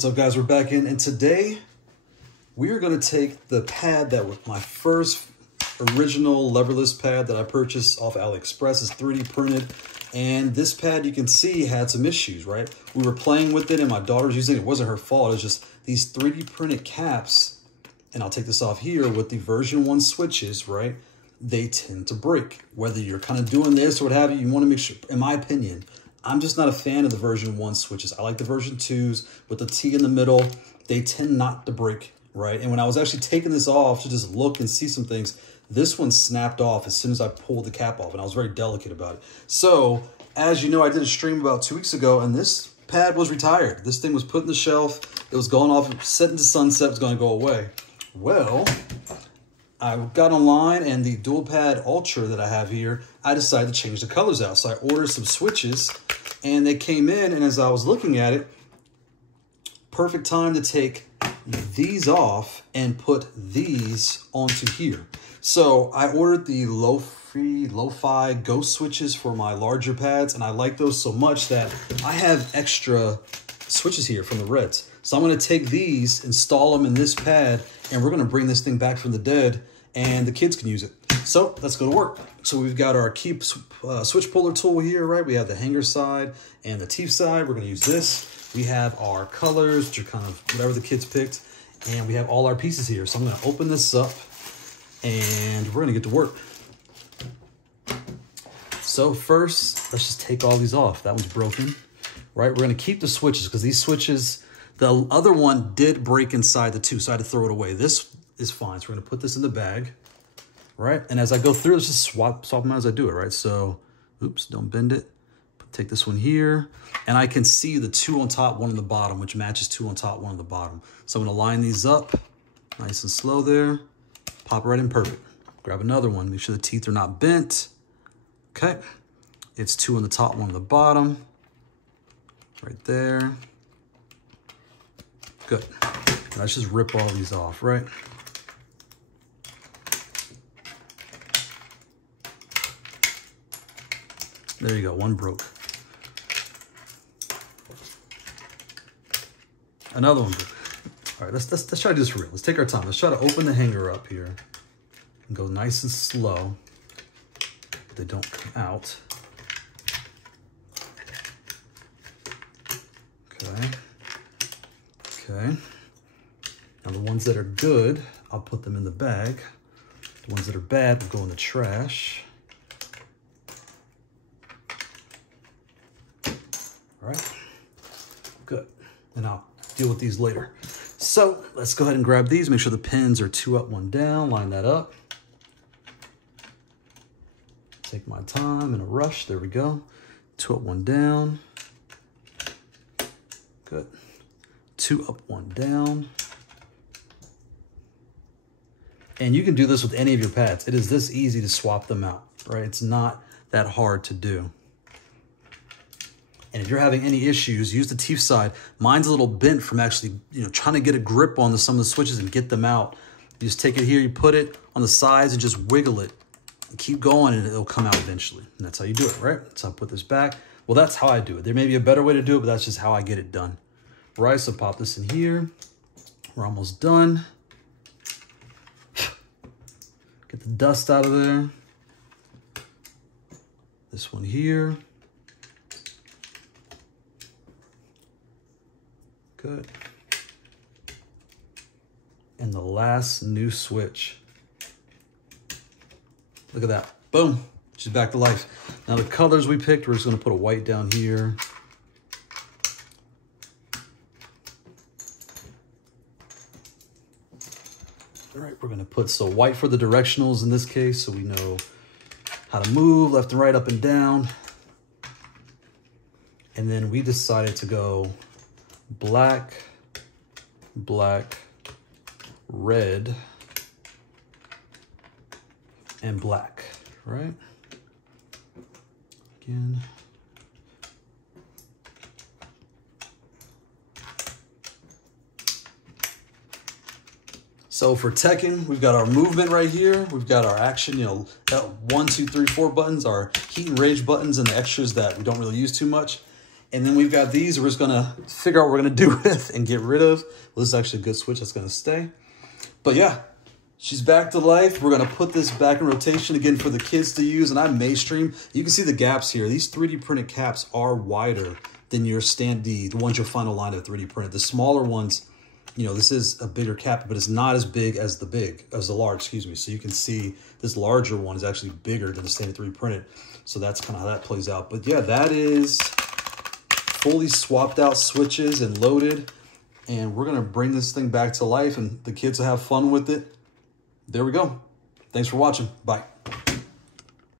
What's up, guys? We're back in, and today we are going to take the pad that was my first original leverless pad that I purchased off AliExpress. It's 3D printed, and this pad, you can see, had some issues, right? We were playing with it, and my daughter was using it. It wasn't her fault. It was just these 3D printed caps, and I'll take this off here with the version 1 switches, right? They tend to break. Whether you're kind of doing this or what have you, you want to make sure, in my opinion, I'm just not a fan of the version 1 switches. I like the version 2s with the T in the middle. They tend not to break, right? And when I was actually taking this off to just look and see some things, this one snapped off as soon as I pulled the cap off, and I was very delicate about it. So, as you know, I did a stream about 2 weeks ago, and this pad was retired. This thing was put in the shelf. It was going off, set into sunset, it was going to go away. Well, I got online, and the dual pad ultra that I have here, I decided to change the colors out. So I ordered some switches, and they came in, and as I was looking at it, perfect time to take these off and put these onto here. So I ordered the lo-fi ghost switches for my larger pads, and I like those so much that I have extra switches here from the Reds. So I'm going to take these, install them in this pad, and we're going to bring this thing back from the dead, and the kids can use it. So let's go to work. So we've got our key switch puller tool here, right? We have the hanger side and the teeth side. We're going to use this. We have our colors, which are kind of whatever the kids picked, and we have all our pieces here. So I'm going to open this up, and we're going to get to work. So first, let's just take all these off. That one's broken, right? We're going to keep the switches because these switches, the other one did break inside the two, so I had to throw it away. This is fine. So we're going to put this in the bag, right? And as I go through, let's just swap them out as I do it, right? So, oops, don't bend it. Take this one here, and I can see the 2 on top, 1 on the bottom, which matches 2 on top, 1 on the bottom. So I'm going to line these up nice and slow there. Pop right in perfect. Grab another one. Make sure the teeth are not bent. Okay. It's 2 on the top, 1 on the bottom. Right there. Good. Let's just rip all these off, right? There you go, one broke. Another one broke. All right, let's try to do this for real. Let's take our time. Let's try to open the hanger up here and go nice and slow. They don't come out. Okay. Okay. Now the ones that are good, I'll put them in the bag. The ones that are bad will go in the trash. All right, good. And I'll deal with these later. So let's go ahead and grab these. Make sure the pins are 2 up, 1 down. Line that up. Take my time in a rush. There we go. 2 up, 1 down. Good. 2 up, 1 down. And you can do this with any of your pads. It is this easy to swap them out, right? It's not that hard to do. And if you're having any issues, use the teeth side. Mine's a little bent from actually, trying to get a grip on some of the switches and get them out. You just take it here, you put it on the sides and just wiggle it. And keep going and it'll come out eventually. And that's how you do it, right? So I'll put this back. Well, that's how I do it. There may be a better way to do it, but that's just how I get it done. Right, so pop this in here. We're almost done. Get the dust out of there. This one here. Good. And the last new switch. Look at that. Boom. She's back to life. Now the colors we picked, we're just going to put a white down here. All right, we're going to put white for the directionals in this case, so we know how to move left and right, up and down. And then we decided to go black, black, red, and black, right? Again. So for Tekken, we've got our movement right here. We've got our action, 1, 2, 3, 4 buttons, our heat and rage buttons, and the extras that we don't really use too much. And then we've got these we're just gonna figure out what we're gonna do with and get rid of. Well, this is actually a good switch that's gonna stay. But yeah, she's back to life. We're gonna put this back in rotation again for the kids to use, and I may stream. You can see the gaps here. These 3D printed caps are wider than your the ones you'll find online at 3D printed. The smaller ones, you know, this is a bigger cap, but it's not as big as the large, excuse me. So you can see this larger one is actually bigger than the standard 3D printed. So that's kind of how that plays out. But yeah, that is fully swapped out switches and loaded. And we're gonna bring this thing back to life and the kids will have fun with it. There we go. Thanks for watching. Bye.